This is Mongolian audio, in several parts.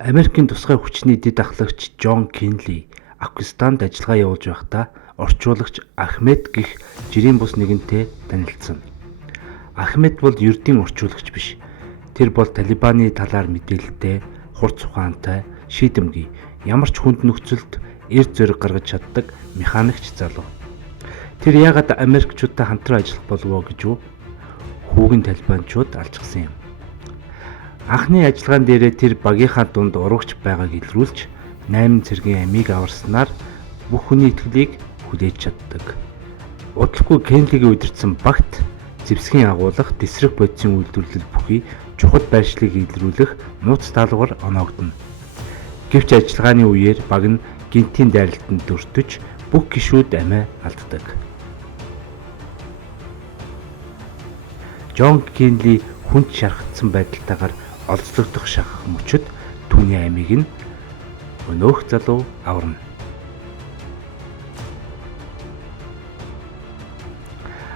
Америкийн тусгай хүчний дэд ахлагч Жон Кенли Афганистанд ажиллагаа явуулж байхдаа орчуулагч Ахмед гэх жирийн бус нэгэнтэй танилцсан. Ахмед бол ердийн орчуулагч биш. Тэр бол Талибаны талаар мэдээлэлтэй, хурц ухаантай, шийдэмгий, ямар ч хүнд нөхцөлд эрд зориг гаргаж чаддаг механикч залуу. Тэр яагаад Америкчуудтай хамтран ажиллах болов уу гэж хүүгийн талибанчууд алжсан юм. Анхны ажиллагаан дээрээ тэр багийнхаа дунд урагч байгааг илрүүлж 8 цэргийн амийг аварснаар бүх хүний итгэлийг хүлээж чаддаг. Удалгүй Кенлигийн удирдсан багт зэвсгийн агуулга, тесрэх бодисын үйлдвэрлэл бүхий чухал байршлыг илрүүлэх нууц даалгавар оноогдоно. Гэвч ажиллагааны үеэр баг нь гинтийн дайралтанд өртөж бүх гишүүд амиа алддаг. Жон Кенли хүнд шархагдсан байдалтайгаар олзлогдох шахах мөчөд түүний амийг нь өнөөх залуу аварна.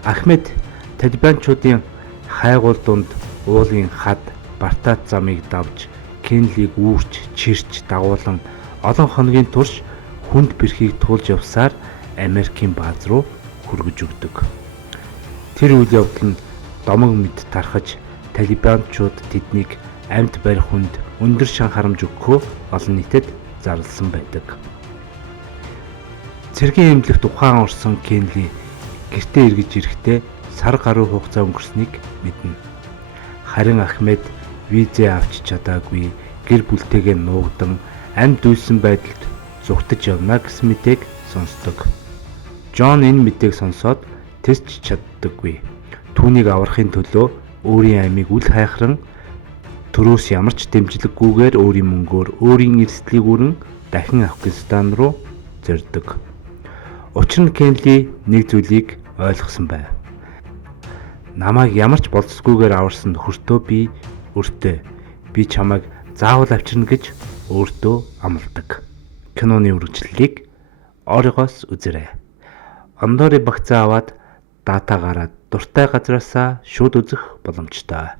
Ахмед талибанчуудын хайгуул дунд уулын хад Бартат замыг давж Кенлиг үүрч, чирч, дагуулan олон хоногийн турш хүнд бэрхийг туулж явсаар Америкийн бааз руу хүргэж өгдөг. Тэр үйл явдал нь домог мэд тархаж талибанчууд тэднийг амьд барих хүнд өндөр шан харамж өгөхөө олон нийтэд зарласан байдаг. Цэргийн эмнэлэгт ухаан орсон Кенли гэртээ эргэж ирэхдээ сар гаруй хугацаа өнгөрснийг мэднэ. Харин Ахмед визээ авч чадаагүй, гэр бүлтэйгээ нуугдан амьд үйлсэн байдалд зүгтэж явна гэсэн мэдээг сонсдог. Жон энэ мэдээг сонсоод тэсч чаддаггүй. Түүнийг аврахын төлөө өөрийн амийг үл хайхран төрөөс ямар ч дэмжлэггүйгээр өөрийн мөнгөөр өөрийн эрсдлийг өрн дахин Афганистан руу зорьдог. Учир нь Кенли нэг зүйлийг ойлгосон байв. Намайг ямар ч болцсгүйгээр аварсан нөхөртөө би өртөө. Би чамайг заавал авчирна гэж өөртөө амладаг. Киноны үргэлжлэлийг оройгоос үзээрэй. Ондоорын багцаа аваад дата гараад дуртай газраасаа шууд үзэх боломжтой.